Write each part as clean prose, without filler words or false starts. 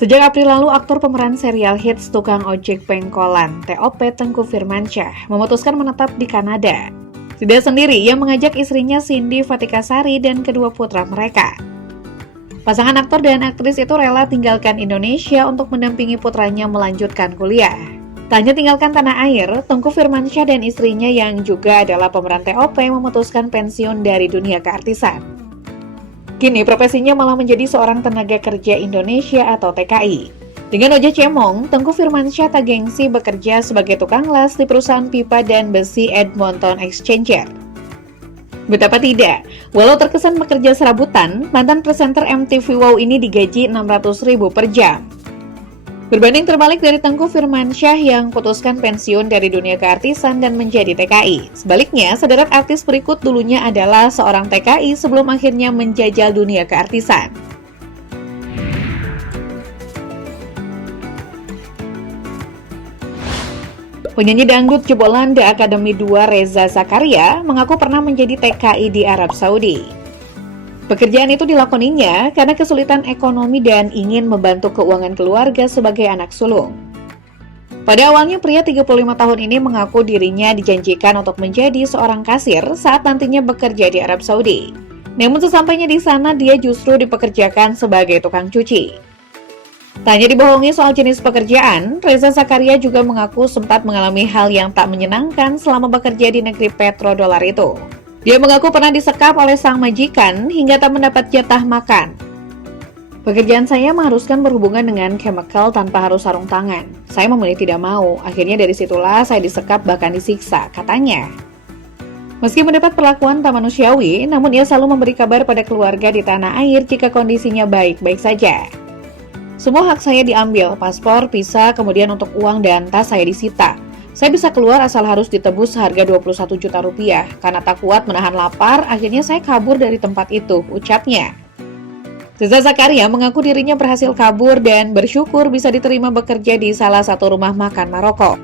Sejak April lalu, aktor pemeran serial hits Tukang Ojek Pengkolan, TOP Tengku Firmansyah, memutuskan menetap di Kanada. Tidak sendiri, ia mengajak istrinya Cindy Fatikasari dan kedua putra mereka. Pasangan aktor dan aktris itu rela tinggalkan Indonesia untuk mendampingi putranya melanjutkan kuliah. Tak hanya tinggalkan tanah air, Tengku Firmansyah dan istrinya yang juga adalah pemeran TOP memutuskan pensiun dari dunia keartisan. Kini profesinya malah menjadi seorang tenaga kerja Indonesia atau TKI. Dengan wajah cemong, Tengku Firmansyah tak gengsi bekerja sebagai tukang las di perusahaan pipa dan besi Edmonton Exchanger. Betapa tidak, walau terkesan bekerja serabutan, mantan presenter MTV Wow ini digaji 600.000 per jam. Berbanding terbalik dari Tengku Firmansyah yang putuskan pensiun dari dunia keartisan dan menjadi TKI. Sebaliknya, sederet artis berikut dulunya adalah seorang TKI sebelum akhirnya menjajal dunia keartisan. Penyanyi dangdut jebolan The Academy 2 Reza Zakaria mengaku pernah menjadi TKI di Arab Saudi. Pekerjaan itu dilakoninya karena kesulitan ekonomi dan ingin membantu keuangan keluarga sebagai anak sulung. Pada awalnya, pria 35 tahun ini mengaku dirinya dijanjikan untuk menjadi seorang kasir saat nantinya bekerja di Arab Saudi. Namun sesampainya di sana, dia justru dipekerjakan sebagai tukang cuci. Tak hanya dibohongi soal jenis pekerjaan, Reza Zakaria juga mengaku sempat mengalami hal yang tak menyenangkan selama bekerja di negeri petrodolar itu. Dia mengaku pernah disekap oleh sang majikan hingga tak mendapat jatah makan. Pekerjaan saya mengharuskan berhubungan dengan chemical tanpa harus sarung tangan. Saya memilih tidak mau, akhirnya dari situlah saya disekap bahkan disiksa, katanya. Meski mendapat perlakuan tak manusiawi, namun ia selalu memberi kabar pada keluarga di tanah air jika kondisinya baik-baik saja. Semua hak saya diambil, paspor, visa, kemudian untuk uang dan tas saya disita. Saya bisa keluar asal harus ditebus seharga 21 juta rupiah. Karena tak kuat menahan lapar, akhirnya saya kabur dari tempat itu, ucapnya. Reza Zakaria mengaku dirinya berhasil kabur dan bersyukur bisa diterima bekerja di salah satu rumah makan Maroko.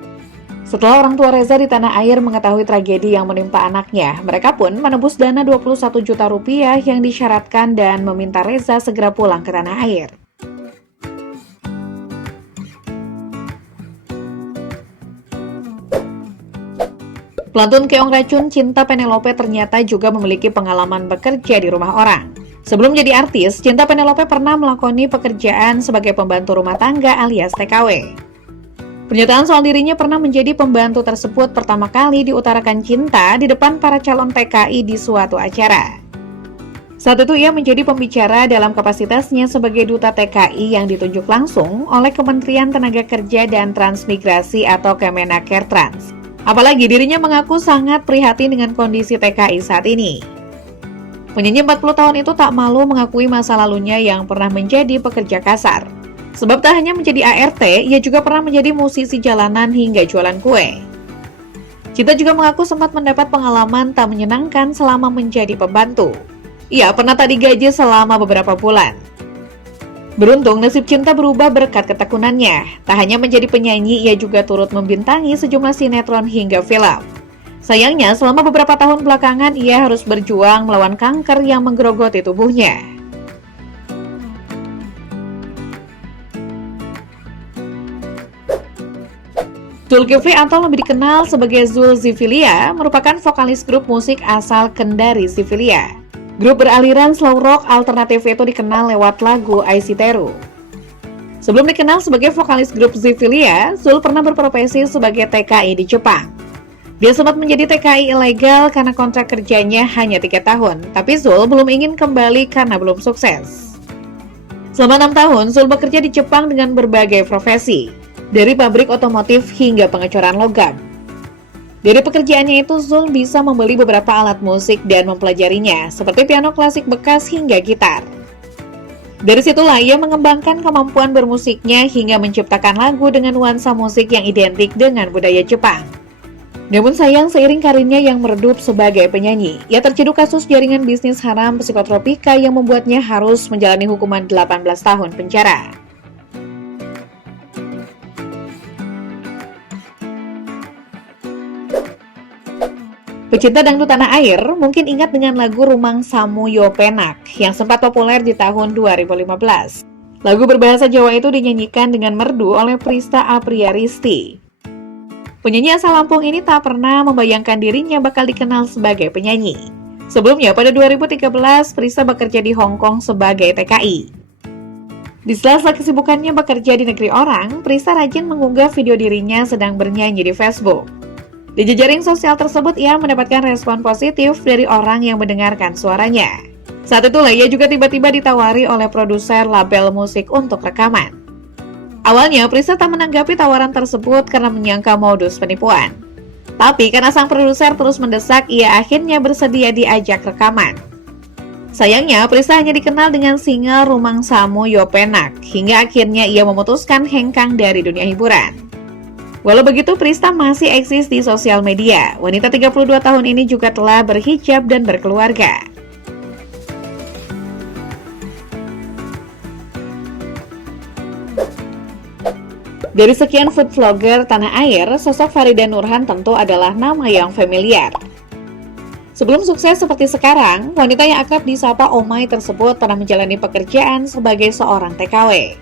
Setelah orang tua Reza di tanah air mengetahui tragedi yang menimpa anaknya, mereka pun menebus dana 21 juta rupiah yang disyaratkan dan meminta Reza segera pulang ke tanah air. Pelantun keong racun Cinta Penelope ternyata juga memiliki pengalaman bekerja di rumah orang. Sebelum jadi artis, Cinta Penelope pernah melakoni pekerjaan sebagai pembantu rumah tangga alias TKW. Pernyataan soal dirinya pernah menjadi pembantu tersebut pertama kali diutarakan Cinta di depan para calon TKI di suatu acara. Saat itu ia menjadi pembicara dalam kapasitasnya sebagai duta TKI yang ditunjuk langsung oleh Kementerian Tenaga Kerja dan Transmigrasi atau Kemenaker Trans. Apalagi dirinya mengaku sangat prihatin dengan kondisi TKI saat ini. Penyanyi 40 tahun itu tak malu mengakui masa lalunya yang pernah menjadi pekerja kasar. Sebab tak hanya menjadi ART, ia juga pernah menjadi musisi jalanan hingga jualan kue. Cinta juga mengaku sempat mendapat pengalaman tak menyenangkan selama menjadi pembantu. Ia pernah tak digaji selama beberapa bulan. Beruntung, nasib Cinta berubah berkat ketekunannya. Tak hanya menjadi penyanyi, ia juga turut membintangi sejumlah sinetron hingga film. Sayangnya, selama beberapa tahun belakangan, ia harus berjuang melawan kanker yang menggerogoti tubuhnya. Zulkifli atau lebih dikenal sebagai Zul Zifilia merupakan vokalis grup musik asal Kendari, Zifilia. Grup beraliran slow rock alternatif itu dikenal lewat lagu Aisiteru. Sebelum dikenal sebagai vokalis grup Zifilia, Zul pernah berprofesi sebagai TKI di Jepang. Dia sempat menjadi TKI ilegal karena kontrak kerjanya hanya 3 tahun, tapi Zul belum ingin kembali karena belum sukses. Selama 6 tahun, Zul bekerja di Jepang dengan berbagai profesi, dari pabrik otomotif hingga pengecoran logam. Dari pekerjaannya itu, Zul bisa membeli beberapa alat musik dan mempelajarinya, seperti piano klasik bekas hingga gitar. Dari situlah ia mengembangkan kemampuan bermusiknya hingga menciptakan lagu dengan nuansa musik yang identik dengan budaya Jepang. Namun sayang, seiring karirnya yang meredup sebagai penyanyi, ia terciduk kasus jaringan bisnis haram psikotropika yang membuatnya harus menjalani hukuman 18 tahun penjara. Pecinta dangdut tanah air mungkin ingat dengan lagu Rumang Samu Yo Penak yang sempat populer di tahun 2015. Lagu berbahasa Jawa itu dinyanyikan dengan merdu oleh Prista Apriaristi. Penyanyi asal Lampung ini tak pernah membayangkan dirinya bakal dikenal sebagai penyanyi. Sebelumnya, pada 2013, Prista bekerja di Hong Kong sebagai TKI. Di sela-sela kesibukannya bekerja di negeri orang, Prista rajin mengunggah video dirinya sedang bernyanyi di Facebook. Di jejaring sosial tersebut, ia mendapatkan respon positif dari orang yang mendengarkan suaranya. Saat itulah ia juga tiba-tiba ditawari oleh produser label musik untuk rekaman. Awalnya, Prista tak menanggapi tawaran tersebut karena menyangka modus penipuan. Tapi karena sang produser terus mendesak, ia akhirnya bersedia diajak rekaman. Sayangnya, Prista hanya dikenal dengan single Rumang Samu Yopenak, hingga akhirnya ia memutuskan hengkang dari dunia hiburan. Walau begitu, Prista masih eksis di sosial media. Wanita 32 tahun ini juga telah berhijab dan berkeluarga. Dari sekian food vlogger tanah air, sosok Farida Nurhan tentu adalah nama yang familiar. Sebelum sukses seperti sekarang, wanita yang akrab disapa Omai tersebut pernah menjalani pekerjaan sebagai seorang TKW.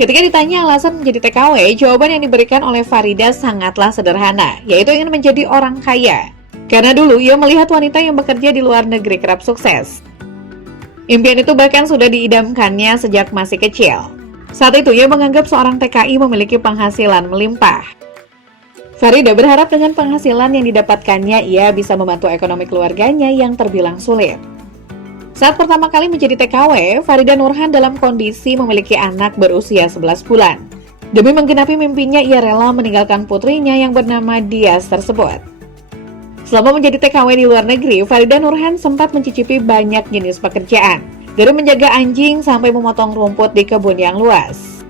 Ketika ditanya alasan menjadi TKW, jawaban yang diberikan oleh Farida sangatlah sederhana, yaitu ingin menjadi orang kaya. Karena dulu ia melihat wanita yang bekerja di luar negeri kerap sukses. Impian itu bahkan sudah diidamkannya sejak masih kecil. Saat itu, ia menganggap seorang TKI memiliki penghasilan melimpah. Farida berharap dengan penghasilan yang didapatkannya, ia bisa membantu ekonomi keluarganya yang terbilang sulit. Saat pertama kali menjadi TKW, Farida Nurhan dalam kondisi memiliki anak berusia 11 bulan. Demi menggenapi mimpinya, ia rela meninggalkan putrinya yang bernama Dias tersebut. Selama menjadi TKW di luar negeri, Farida Nurhan sempat mencicipi banyak jenis pekerjaan. Dari menjaga anjing sampai memotong rumput di kebun yang luas.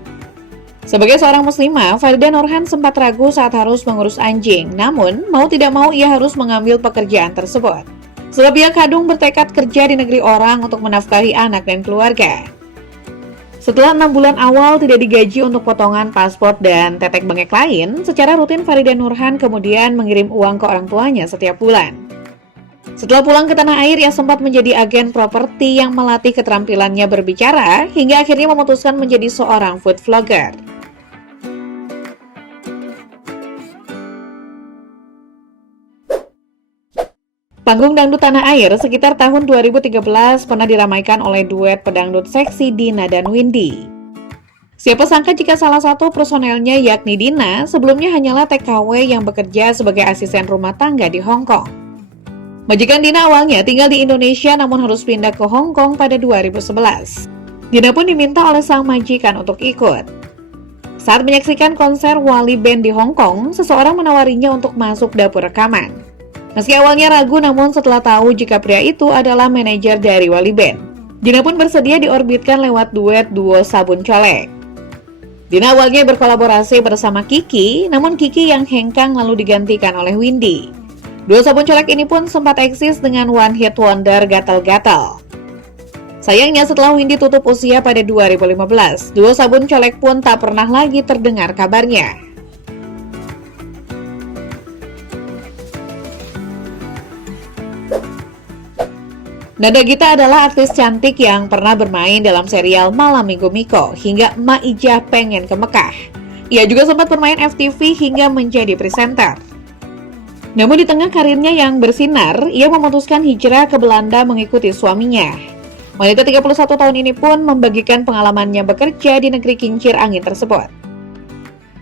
Sebagai seorang muslimah, Farida Nurhan sempat ragu saat harus mengurus anjing. Namun, mau tidak mau ia harus mengambil pekerjaan tersebut. Sebab ia kadung bertekad kerja di negeri orang untuk menafkahi anak dan keluarga. Setelah 6 bulan awal tidak digaji untuk potongan paspor dan tetek bengek lain, secara rutin Farida Nurhan kemudian mengirim uang ke orang tuanya setiap bulan. Setelah pulang ke tanah air, ia sempat menjadi agen properti yang melatih keterampilannya berbicara, hingga akhirnya memutuskan menjadi seorang food vlogger. Panggung dangdut tanah air sekitar tahun 2013 pernah diramaikan oleh duet pedangdut seksi Dina dan Windy. Siapa sangka jika salah satu personelnya yakni Dina, sebelumnya hanyalah TKW yang bekerja sebagai asisten rumah tangga di Hong Kong. Majikan Dina awalnya tinggal di Indonesia namun harus pindah ke Hong Kong pada 2011. Dina pun diminta oleh sang majikan untuk ikut. Saat menyaksikan konser Wali Band di Hong Kong, seseorang menawarinya untuk masuk dapur rekaman. Meski awalnya ragu, namun setelah tahu jika pria itu adalah manajer dari Wali Band, Dina pun bersedia diorbitkan lewat duet duo Sabun Colek. Dina awalnya berkolaborasi bersama Kiki, namun Kiki yang hengkang lalu digantikan oleh Windy. Duo Sabun Colek ini pun sempat eksis dengan one hit wonder Gatal-Gatal. Sayangnya setelah Windy tutup usia pada 2015, duo Sabun Colek pun tak pernah lagi terdengar kabarnya. Nanda Gita adalah artis cantik yang pernah bermain dalam serial Malam Minggu Miko hingga Emak Ijah Pengen ke Mekah. Ia juga sempat bermain FTV hingga menjadi presenter. Namun di tengah karirnya yang bersinar, ia memutuskan hijrah ke Belanda mengikuti suaminya. Wanita 31 tahun ini pun membagikan pengalamannya bekerja di negeri kincir angin tersebut.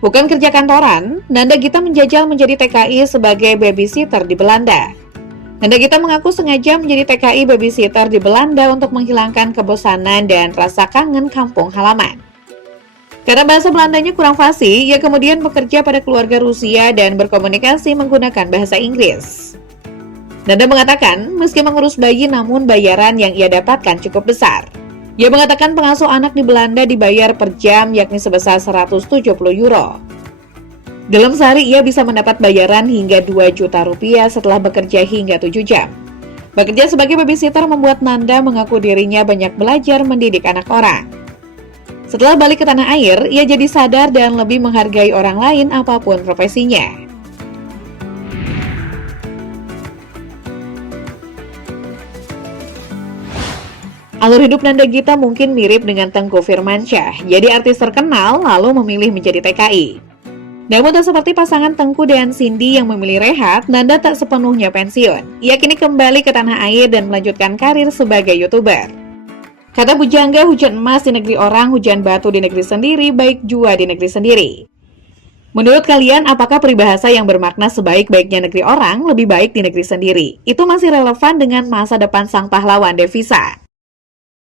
Bukan kerja kantoran, Nanda Gita menjajal menjadi TKI sebagai babysitter di Belanda. Nanda Gita mengaku sengaja menjadi TKI babysitter di Belanda untuk menghilangkan kebosanan dan rasa kangen kampung halaman. Karena bahasa Belandanya kurang fasih, ia kemudian bekerja pada keluarga Rusia dan berkomunikasi menggunakan bahasa Inggris. Nanda mengatakan, meski mengurus bayi namun bayaran yang ia dapatkan cukup besar. Ia mengatakan pengasuh anak di Belanda dibayar per jam yakni sebesar 170 euro. Dalam sehari ia bisa mendapat bayaran hingga 2 juta rupiah setelah bekerja hingga 7 jam. Bekerja sebagai babysitter membuat Nanda mengaku dirinya banyak belajar mendidik anak orang. Setelah balik ke tanah air, ia jadi sadar dan lebih menghargai orang lain apapun profesinya. Alur hidup Nanda Gita mungkin mirip dengan Tengku Firmansyah, jadi artis terkenal lalu memilih menjadi TKI. Namun tak seperti pasangan Tengku dan Cindy yang memilih rehat, Nanda tak sepenuhnya pensiun. Ia kini kembali ke tanah air dan melanjutkan karir sebagai YouTuber. Kata Bujangga, hujan emas di negeri orang, hujan batu di negeri sendiri, baik jua di negeri sendiri. Menurut kalian, apakah peribahasa yang bermakna sebaik-baiknya negeri orang lebih baik di negeri sendiri? Itu masih relevan dengan masa depan sang pahlawan Devisa.